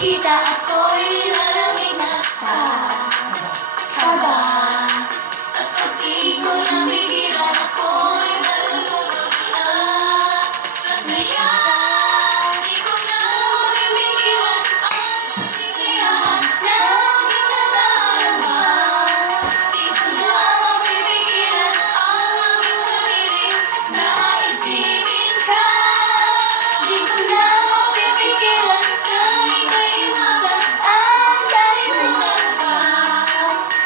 kita ako'y nilalamig na sa kaba. At pag di ko napigilan ako'y malulunod na sa saya. Di ko na mapipigilan ang kaligayahan na aking nadarama. Di ko na mapipigilan ang aking sarili na isipin ka. Di ko na mapipigilan na ika'y iwasan ang kalimutan ka.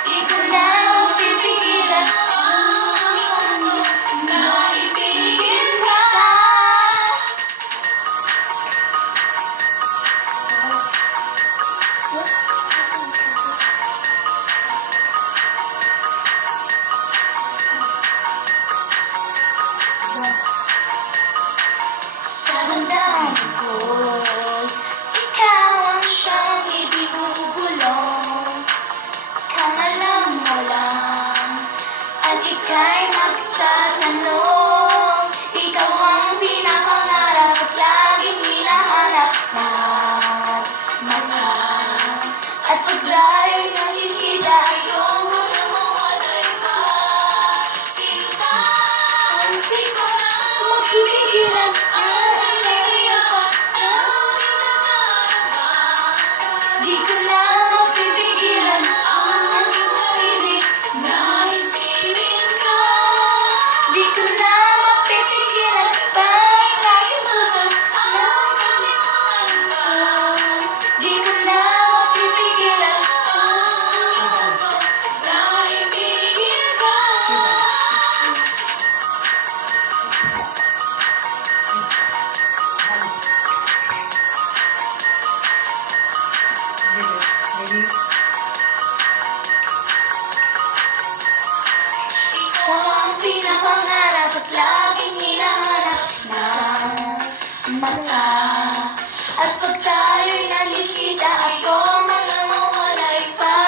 Di ko na mapipigilan ang aking puso na ibigin ka. Sa damdamin ko'y ikaw ang siyang ibinubulong. Kamalang-malang at ika'y magtatanong. Ikaw ang pinapangarap at laging hinahanap ng mata. At pagda'y nakikita ayoko na mawalay pa. Sinta, di ko na mapipigilan ang kaligayahan na aking nadarama. Di ko na mapipigilan ang aking sarili na isipin ka. Di ko na mapipigilan pa ika'y iwasan ang kalimutan ka. Di ko na mapipigilan ang aking puso na ibigin ka. Ikaw ang pinapangarap at laging hinahanap ng mata. At pag tayo'y nakikita ako manamawalay pa.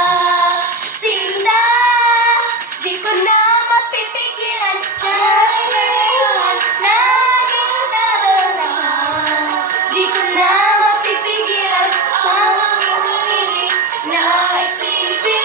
Sinta, di ko na mapipigilan ang kaligayahan na aking nadarama. Di ko na mapipigilan ang aking sarili na isipin